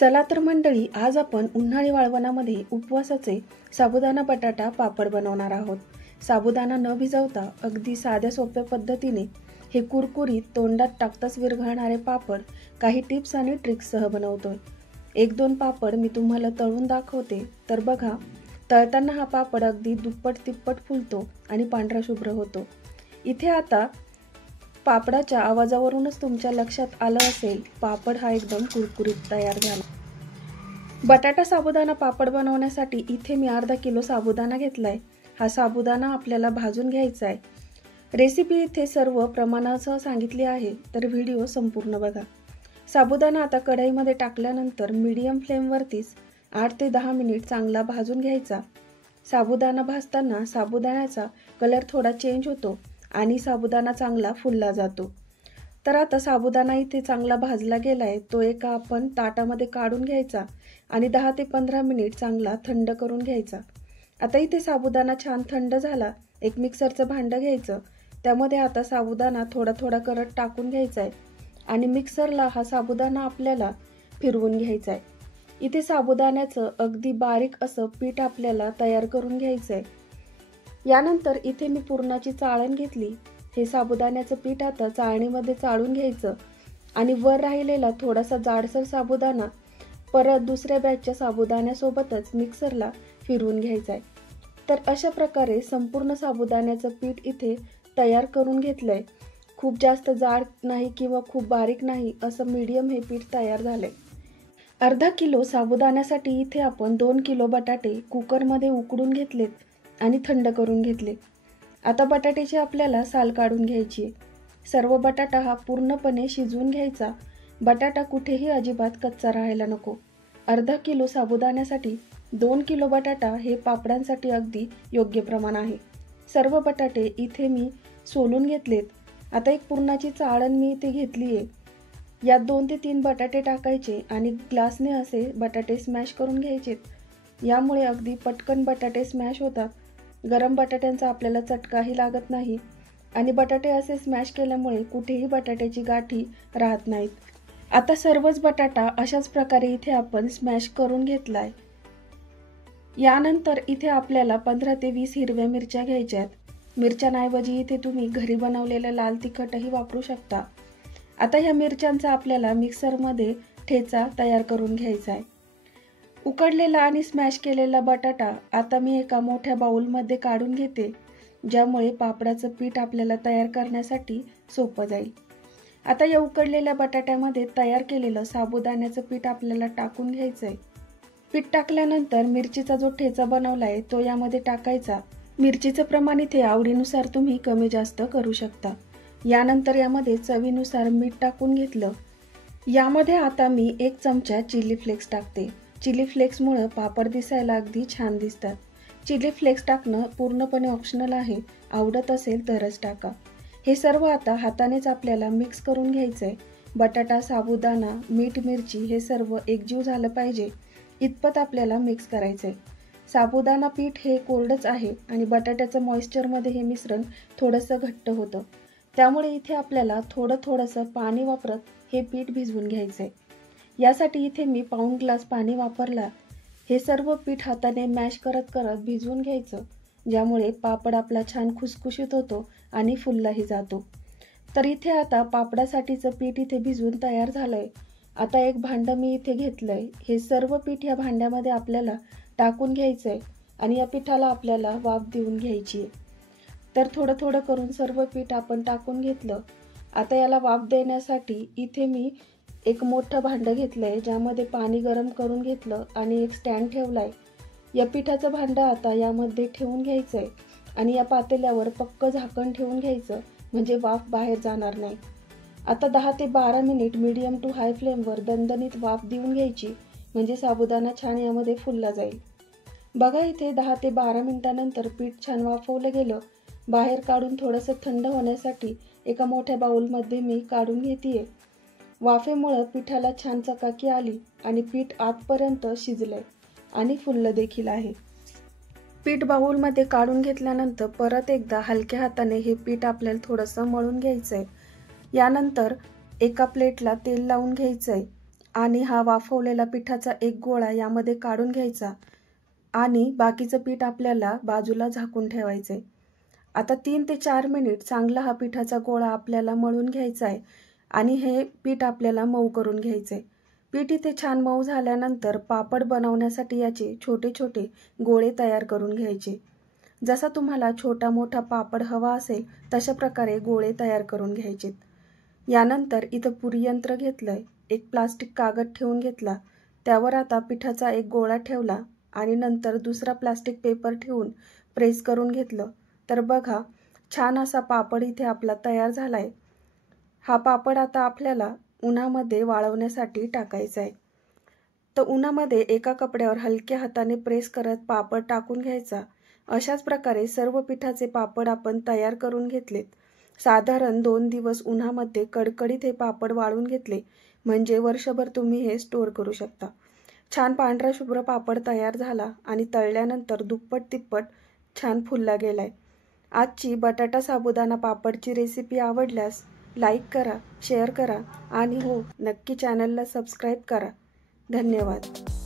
चला तर मंडळी, आज आपण उन्हाळी वाळवणामध्ये उपवासाचे साबुदाणा बटाटा पापड बनवणार आहोत। साबुदाणा न भिजवता अगदी साध्या सोप्या पद्धतीने हे कुरकुरीत तोंडात टाकताच विरघळणारे पापड काही टिप्स आणि ट्रिक्ससह बनवतोय। एक दोन पापड मी तुम्हाला तळून दाखवते, तर बघा तळताना हा पापड अगदी दुप्पट तिप्पट फुलतो आणि पांढरा शुभ्र होतो। इथे आता पापडाच्या आवाजावरूनच तुमच्या लक्षात आलं असेल, पापड हा एकदम कुरकुरीत तयार झाला। बटाटा साबुदाणा पापड बनवण्यासाठी इथे मी अर्धा किलो साबुदाणा घेतलाय। हा साबुदाणा आपल्याला भाजून घ्यायचा आहे। रेसिपी इथे सर्व प्रमाणासह सांगितली आहे, तर व्हिडिओ संपूर्ण बघा। साबुदाणा आता कढईमध्ये टाकल्यानंतर मीडियम फ्लेमवरतीच 8 ते 10 मिनिट चांगला भाजून घ्यायचा। साबुदाणा भाजताना साबुदाण्याचा कलर थोडा चेंज होतो आणि साबुदाणा चांगला फुलला जातो। तर आता साबुदाणा इथे चांगला भाजला गेलाय, तो एका आपण ताटामध्ये काढून घ्यायचा आणि 10 ते 15 मिनिट चांगला थंड करून घ्यायचा। आता इथे साबुदाणा छान थंड झाला, एक मिक्सरचं भांडं घ्यायचं, त्यामध्ये आता साबुदाणा थोडा थोडा करत टाकून घ्यायचा आहे आणि मिक्सरला हा साबुदाणा आपल्याला फिरवून घ्यायचा आहे। इथे साबुदाण्याचं अगदी बारीक असं पीठ आपल्याला तयार करून घ्यायचं आहे। यानंतर इथे मी पुरणाची चाळण घेतली। हे साबुदाण्याचं पीठ आता चाळणीमध्ये चाळून घ्यायचं आणि वर राहिलेला थोडासा जाडसर साबुदाणा परत दुसऱ्या बॅचच्या साबुदाण्यासोबतच मिक्सरला फिरवून घ्यायचा आहे। तर अशा प्रकारे संपूर्ण साबुदाण्याचं पीठ इथे तयार करून घेतलंय। खूप जास्त जाड नाही किंवा खूप बारीक नाही, असं मीडियम हे पीठ तयार झालंय। अर्धा किलो साबुदाण्यासाठी इथे आपण 2 किलो बटाटे कुकरमध्ये उकडून घेतलेत आणि थंड करून घेतले। आता बटाट्याची आपल्याला साल काढून घ्यायची आहे। सर्व बटाटा हा पूर्णपणे शिजवून घ्यायचा। बटाटा कुठेही अजिबात कच्चा राहायला नको। अर्धा किलो साबुदाण्यासाठी 2 किलो बटाटा हे पापडांसाठी अगदी योग्य प्रमाण आहे। सर्व बटाटे इथे मी सोलून घेतलेत। आता एक पुरणाची चाळण मी इथे घेतली आहे। यात 2 ते 3 बटाटे टाकायचे आणि ग्लासने असे बटाटे स्मॅश करून घ्यायचेत। यामुळे अगदी पटकन बटाटे स्मॅश होतात। गरम बटाट्यांचा आपल्याला चटकाही लागत नाही आणि बटाटे असे स्मॅश केल्यामुळे कुठेही बटाट्याची गाठी राहत नाहीत। आता सर्वच बटाटा अशाच प्रकारे इथे आपण स्मॅश करून घेतलाय। यानंतर इथे आपल्याला 15 ते 20 हिरव्या मिरच्या घ्यायच्यात। मिरच्यांऐवजी इथे तुम्ही घरी बनवलेलं लाल तिखटही वापरू शकता। आता ह्या मिरच्यांचा आपल्याला मिक्सरमध्ये ठेचा तयार करून घ्यायचा आहे। उकडलेला आणि स्मॅश केलेला बटाटा आता मी एका मोठ्या बाउलमध्ये काढून घेते, ज्यामुळे पापडाचं पीठ आपल्याला तयार करण्यासाठी सोपं जाईल। आता या उकडलेल्या बटाट्यामध्ये तयार केलेलं साबुदाण्याचं पीठ आपल्याला टाकून घ्यायचं आहे। पीठ टाकल्यानंतर मिरचीचा जो ठेचा बनवलाय तो यामध्ये टाकायचा। मिरचीचं प्रमाण इथे आवडीनुसार तुम्ही कमी जास्त करू शकता। यानंतर यामध्ये चवीनुसार मीठ टाकून घेतलं। यामध्ये आता मी 1 चमचा चिली फ्लेक्स टाकते। चिली फ्लेक्समुळे पापड दिसायला अगदी छान दिसतात। चिली फ्लेक्स टाकणं पूर्णपणे ऑप्शनल आहे, आवडत असेल तरच टाका। हे सर्व आता हातानेच आपल्याला मिक्स करून घ्यायचंय। बटाटा, साबुदाणा, मीठ, मिरची हे सर्व एकजीव झालं पाहिजे इतपत आपल्याला मिक्स करायचंय। साबुदाणा पीठ हे कोरडच आहे आणि बटाट्याचं मॉइश्चरमध्ये हे मिश्रण थोडंसं घट्ट होतं, त्यामुळे इथे आपल्याला थोडंसं पाणी वापरत हे पीठ भिजवून घ्यायचंय। यासाठी इथे मी पाऊण ग्लास पाणी वापरला। हे सर्व पीठ हाताने मॅश करत भिजवून घ्यायचं, ज्यामुळे पापड आपला छान खुसखुशीत होतो आणि फुललाही जातो। तर इथे आता पापडासाठीचं पीठ इथे भिजवून तयार झालंय। आता एक भांडं मी इथे घेतलंय। हे सर्व पीठ या भांड्यामध्ये आपल्याला टाकून घ्यायचंय आणि या पिठाला आपल्याला वाफ देऊन घ्यायची आहे। तर थोडं करून सर्व पीठ आपण टाकून घेतलं। आता याला वाफ देण्यासाठी इथे मी एक मोठं भांडं घेतलंय, ज्यामध्ये पाणी गरम करून घेतलं आणि एक स्टँड ठेवलाय। या पिठाचं भांडं आता यामध्ये ठेवून घ्यायचंय आणि या पातेल्यावर पक्क झाकण ठेवून घ्यायचं, म्हणजे वाफ बाहेर जाणार नाही। आता 10 ते 12 मिनिट मीडियम टू हाय फ्लेमवर दणदणीत वाफ देऊन घ्यायची, म्हणजे साबुदाणा छान यामध्ये फुलला जाईल। बघा इथे 10 ते 12 मिनिटानंतर पीठ छान वाफवलं गेलं। बाहेर काढून थोडंसं थंड होण्यासाठी एका मोठ्या बाउलमध्ये मी काढून घेतेय। वाफेमुळे पिठाला छान चकाकी आली आणि पीठ आतपर्यंत शिजलंय आणि फुललं देखील आहे। पीठ बाउलमध्ये काढून घेतल्यानंतर परत एकदा हलक्या हाताने हे पीठ आपल्याला थोडंसं मळून घ्यायचंय। यानंतर एका प्लेटला तेल लावून घ्यायचंय आणि हा वाफवलेला पिठाचा एक गोळा यामध्ये काढून घ्यायचा आणि बाकीचं पीठ आपल्याला बाजूला झाकून ठेवायचे। आता 3 ते 4 मिनिट चांगला हा पिठाचा गोळा आपल्याला मळून घ्यायचा आहे आणि हे पीठ आपल्याला मऊ करून घ्यायचं आहे। पीठ इथे छान मऊ झाल्यानंतर पापड बनवण्यासाठी याचे छोटे छोटे गोळे तयार करून घ्यायचे। जसा तुम्हाला छोटा मोठा पापड हवा असेल तशा प्रकारे गोळे तयार करून घ्यायचे। यानंतर इथं पुरी यंत्र घेतलंय, एक प्लास्टिक कागद ठेवून घेतला, त्यावर आता पिठाचा एक गोळा ठेवला आणि नंतर दुसरा प्लास्टिक पेपर ठेवून प्रेस करून घेतलं। तर बघा, छान असा पापड इथे आपला तयार झालाय। हा पापड आता आपल्याला उन्हामध्ये वाळवण्यासाठी टाकायचा आहे। तर उन्हामध्ये एका कपड्यावर हलक्या हाताने प्रेस करत पापड टाकून घ्यायचा। अशाच प्रकारे सर्व पिठाचे पापड आपण तयार करून घेतलेत। साधारण 2 दिवस उन्हामध्ये कडकडीत हे पापड वाळून घेतले म्हणजे वर्षभर तुम्ही हे स्टोअर करू शकता। छान पांढरा शुभ्र पापड तयार झाला आणि तळल्यानंतर दुप्पट तिप्पट छान फुलला गेलाय। आजची बटाटा साबुदाणा पापडची रेसिपी आवडल्यास लाईक करा, शेअर करा आणि हो, नक्की चॅनलला सबस्क्राईब करा। धन्यवाद।